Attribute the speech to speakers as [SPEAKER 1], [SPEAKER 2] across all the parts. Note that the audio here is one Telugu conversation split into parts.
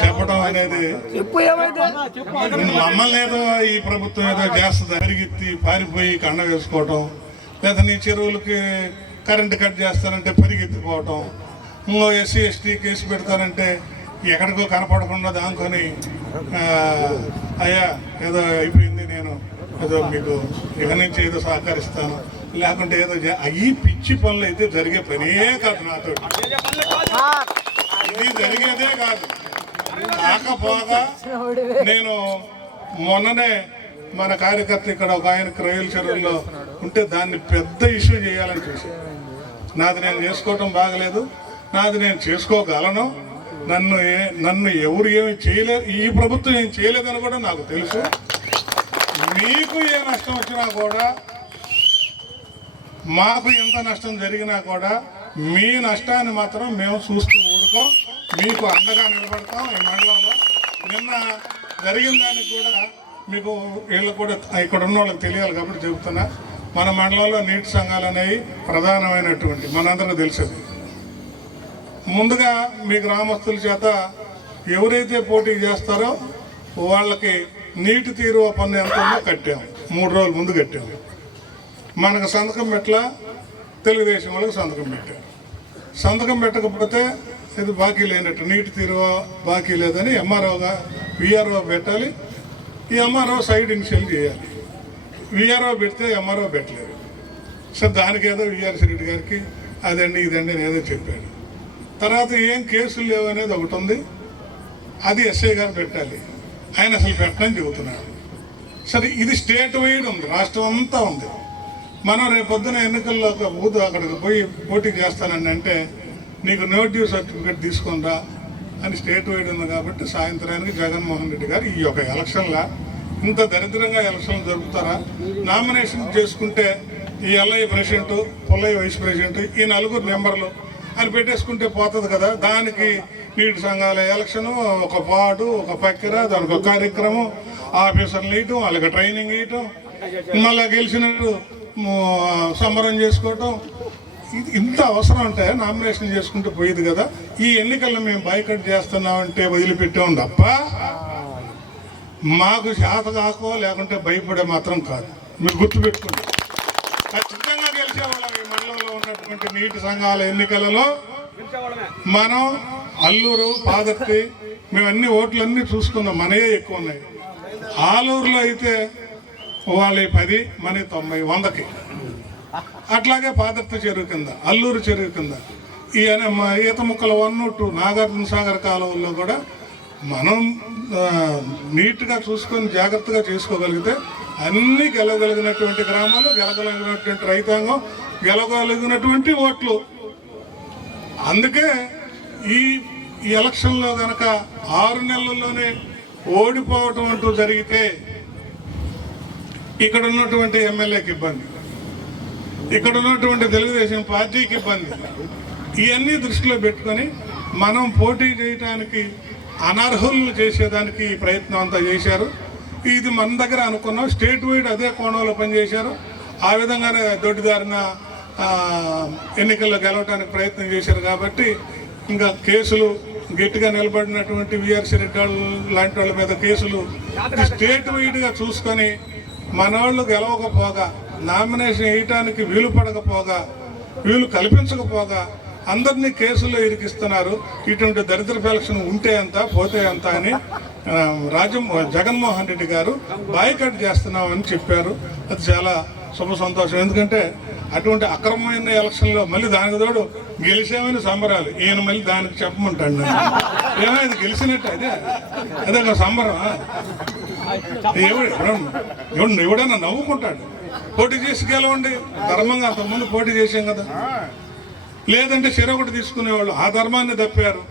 [SPEAKER 1] చెప్పడం అనేది
[SPEAKER 2] చెప్పు ఏమైతే
[SPEAKER 1] మమ్మల్ని ఏదో ఈ ప్రభుత్వం ఏదో చేస్తుంది పరిగెత్తి పారిపోయి కండ వేసుకోవటం లేదా నీ చెరువులకి కరెంటు కట్ చేస్తారంటే పరిగెత్తిపోవటం ఇంకో ఎస్సీ ఎస్టీ కేసు పెడతారంటే ఎక్కడికో కనపడకుండా దాంకొని ఆ, అయ్యా ఏదో అయిపోయింది నేను ఏదో మీకు ఇక నుంచి ఏదో సహకరిస్తాను. లేకుంటే ఏదో ఈ పిచ్చి పనులు అయితే జరిగే పనే కాదు నాతో ఇది జరిగేదే కాదు. కాకపోగా నేను మొన్ననే మన కార్యకర్త ఇక్కడ ఒక ఆయన క్రయల చెరువుల్లో ఉంటే దాన్ని పెద్ద ఇష్యూ చేయాలని చూసి. నాది నేను చేసుకోవటం బాగలేదు. నాది నేను చేసుకోగలను. నన్ను ఏ- నన్ను ఎవరు ఏమి చేయలేదు. ఈ ప్రభుత్వం ఏం చేయలేదని కూడా నాకు తెలుసు. మీకు ఏ నష్టం వచ్చినా కూడా మాకు ఎంత నష్టం జరిగినా కూడా మీ నష్టాన్ని మాత్రం మేము చూస్తూ ఊరుకోం మీకు అండగా నిలబడతాం ఈ మండలంలో. నిన్న జరిగిన దానికి కూడా మీకు వీళ్ళు కూడా ఇక్కడ ఉన్న వాళ్ళకి తెలియాలి కాబట్టి చెబుతున్నా. మన మండలంలో నీటి సంఘాలు అనేవి ప్రధానమైనటువంటి మనందరూ తెలిసేది. ముందుగా మీ గ్రామస్తుల చేత ఎవరైతే పోటీ చేస్తారో వాళ్ళకి నీటి తీరువ పన్ను ఎంత ఉందో కట్టాము మూడు రోజుల ముందు కట్టాము మనకు సంతకం పెట్టల? తెలుగుదేశం వాళ్ళకి సంతకం పెట్టారు. సంతకం పెట్టకపోతే ఇది బాకీ లేనట్టు నీటి తీరువ బాకీ లేదని ఎంఆర్ఓగా విఆర్ఓ పెట్టాలి. ఈ ఎంఆర్ఓ సైడ్ ఇనిషియల్ చేయాలి. విఆర్ఓ పెడితే ఎంఆర్ఓ పెట్టలేదు. సార్ దానికి ఏదో విఆర్సి రెడ్డి గారికి అదండి ఇదండి అని ఏదో చెప్పాడు. తర్వాత ఏం కేసులు లేవు అనేది ఒకటి ఉంది. అది ఎస్ఐ గారు పెట్టాలి. ఆయన అసలు పెట్టడం చెబుతున్నాడు. సరే ఇది స్టేట్ వైడ్ ఉంది రాష్ట్రం అంతా ఉంది. మనం రేపొద్దున ఎన్నికల్లో ఒక బూత్ అక్కడికి పోయి పోటీ చేస్తానని అంటే నీకు నోటివ్ సర్టిఫికేట్ తీసుకుందా అని స్టేట్ వైడ్ ఉంది కాబట్టి సాయంత్రానికి జగన్మోహన్ రెడ్డి గారు ఈ యొక్క ఎలక్షన్లా ఇంత దరిద్రంగా ఎలక్షన్లు జరుపుతారా? నామినేషన్ చేసుకుంటే ఈ LI president Pullaiah vice president ఈ నలుగురు మెంబర్లు అని పెట్టేసుకుంటే పోతుంది కదా. దానికి నీటి సంఘాల ఎలక్షన్ ఒక పాటు ఒక పక్కెర దానికి ఒక కార్యక్రమం ఆఫీసర్లు ఇయటం వాళ్ళకి ట్రైనింగ్ ఇవ్వటం మళ్ళీ గెలిచినట్టు సంబరం చేసుకోవటం ఇంత అవసరం అంటే నామినేషన్ చేసుకుంటూ పోయేది కదా. ఈ ఎన్నికల్లో మేము బైకట్ చేస్తున్నామంటే వదిలిపెట్టాం తప్ప మాకు శాత కాకో లేకుంటే భయపడే మాత్రం కాదు. మీరు గుర్తుపెట్టుకోండి ఖచ్చితంగా గెలిచేవాళ్ళం ఈ మండలంలో ఉన్నటువంటి నీటి సంఘాల ఎన్నికలలో. మనం అల్లూరు పాదర్తి మేమన్నీ ఓట్లన్నీ చూసుకున్నాం. మనయే ఎక్కువ ఉన్నాయి. ఆలూరులో అయితే వాళ్ళ పది మన తొంభై వందకి. అట్లాగే పాదర్తి చెరువు కింద అల్లూరు చెరువు కింద ఈ అనే- మా ఈత ముక్కల వన్ టూ నాగార్జున సాగర్ కాలువల్లో కూడా మనం నీట్గా చూసుకొని జాగ్రత్తగా చేసుకోగలిగితే అన్ని గెలవగలిగినటువంటి గ్రామాలు గెలగలిగినటువంటి రైతాంగం గెలవగలిగినటువంటి ఓట్లు. అందుకే ఈ ఎలక్షన్లో కనుక ఆరు నెలల్లోనే ఓడిపోవటం అంటూ జరిగితే ఇక్కడ ఉన్నటువంటి ఎమ్మెల్యేకి ఇబ్బంది. ఇక్కడ ఉన్నటువంటి తెలుగుదేశం పార్టీకి ఇబ్బంది. ఇవన్నీ దృష్టిలో పెట్టుకొని మనం పోటీ చేయడానికి అనర్హులను చేసేదానికి ప్రయత్నం అంతా చేశారు. ఇది మన దగ్గర అనుకున్నాం. స్టేట్ వైడ్ అదే కోణంలో పనిచేశారు. ఆ విధంగానే దొడ్డిదారిన ఎన్నికల్లో గెలవడానికి ప్రయత్నం చేశారు కాబట్టి ఇంకా కేసులు గట్టిగా నిలబడినటువంటి విఆర్సీ రెడ్డి వాళ్ళు లాంటి వాళ్ళ మీద కేసులు స్టేట్ వైడ్గా చూసుకొని మనవాళ్ళు గెలవకపోగా నామినేషన్ వేయటానికి వీలు పడకపోగా వీలు కల్పించకపోగా అందరినీ కేసుల్లో ఇరికిస్తున్నారు. ఇటువంటి దరిద్ర ఎలక్షన్ ఉంటే ఎంత పోతే ఎంత అని ఆ, రాజం జగన్మోహన్ రెడ్డి గారు బాయ్కట్ చేస్తున్నామని చెప్పారు. అది చాలా శుభ సంతోషం. ఎందుకంటే అటువంటి అక్రమమైన ఎలక్షన్లో మళ్ళీ దానికి తోడు గెలిచామని సంబరాలు. ఈయన మళ్ళీ దానికి చెప్పమంటాడు ఏమైనా ఏమో ఇది గెలిచినట్టు అదే. అదే సంబరం. ఎవడు? ఎవడన్నా నవ్వుకుంటాడు? పోటీ చేసి గెలవండి. ధర్మంగా అంతకుముందు పోటీ చేసాం కదా. లేదంటే చెరొకటి తీసుకునేవాళ్ళు. ఆ ధర్మాన్ని తప్పారు.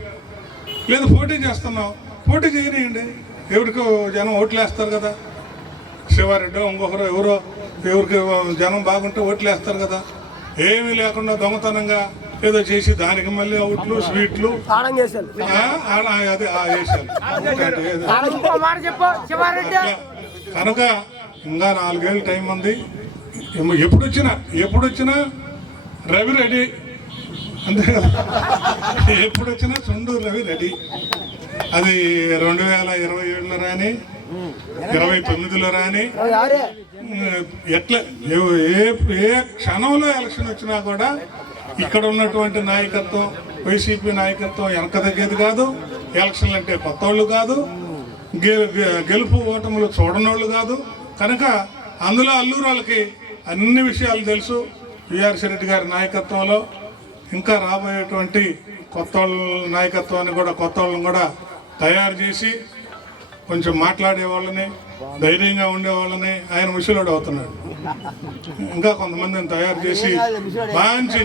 [SPEAKER 1] లేదు పోటీ చేస్తున్నాం. పోటీ చేయనియండి. ఎవరికో జనం ఓట్లు వేస్తారు కదా. శివారెడ్డి ఇంకొకరు ఎవరో ఎవరికి జనం బాగుంటే ఓట్లు వేస్తారు కదా. ఏమీ లేకుండా దొంగతనంగా ఏదో చేసి దానికి మళ్ళీ అవుట్లు స్వీట్లు. అదే
[SPEAKER 2] శివారెడ్డి.
[SPEAKER 1] కనుక ఇంకా నాలుగేళ్ళు టైం ఉంది. ఎప్పుడు వచ్చినా ఎప్పుడు వచ్చినా రవి రెడీ. అంతే కదా? ఎప్పుడు వచ్చినా చుండూరు రవి రెడీ. అది రెండు వేల ఇరవై ఏడులో రాని ఇరవై తొమ్మిదిలో రాని ఎట్లా ఏ- ఏ క్షణంలో ఎలక్షన్ వచ్చినా కూడా ఇక్కడ ఉన్నటువంటి నాయకత్వం వైసీపీ నాయకత్వం వెనక తగ్గేది కాదు ఎలక్షన్లు అంటే కొత్త వాళ్ళు కాదు గెలుపు ఓటములు చూడనోళ్ళు కాదు కనుక అందులో అల్లూరాలకి వాళ్ళకి అన్ని విషయాలు తెలుసు. విఆర్ రెడ్డి గారి నాయకత్వంలో ఇంకా రాబోయేటువంటి కొత్త వాళ్ళ నాయకత్వాన్ని కూడా కొత్త వాళ్ళని కూడా తయారు చేసి కొంచెం మాట్లాడే వాళ్ళని ధైర్యంగా ఉండేవాళ్ళని ఆయన ముసలోడు అవుతున్నాడు. ఇంకా కొంతమందిని తయారు చేసి మంచి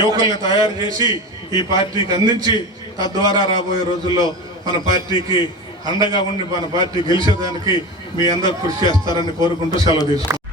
[SPEAKER 1] యువకుల్ని తయారు చేసి ఈ పార్టీకి అందించి తద్వారా రాబోయే రోజుల్లో మన పార్టీకి అండగా ఉండి మన పార్టీ గెలిచేదానికి మీ అందరు కృషి చేస్తారని కోరుకుంటూ సెలవు తీసుకుంటాం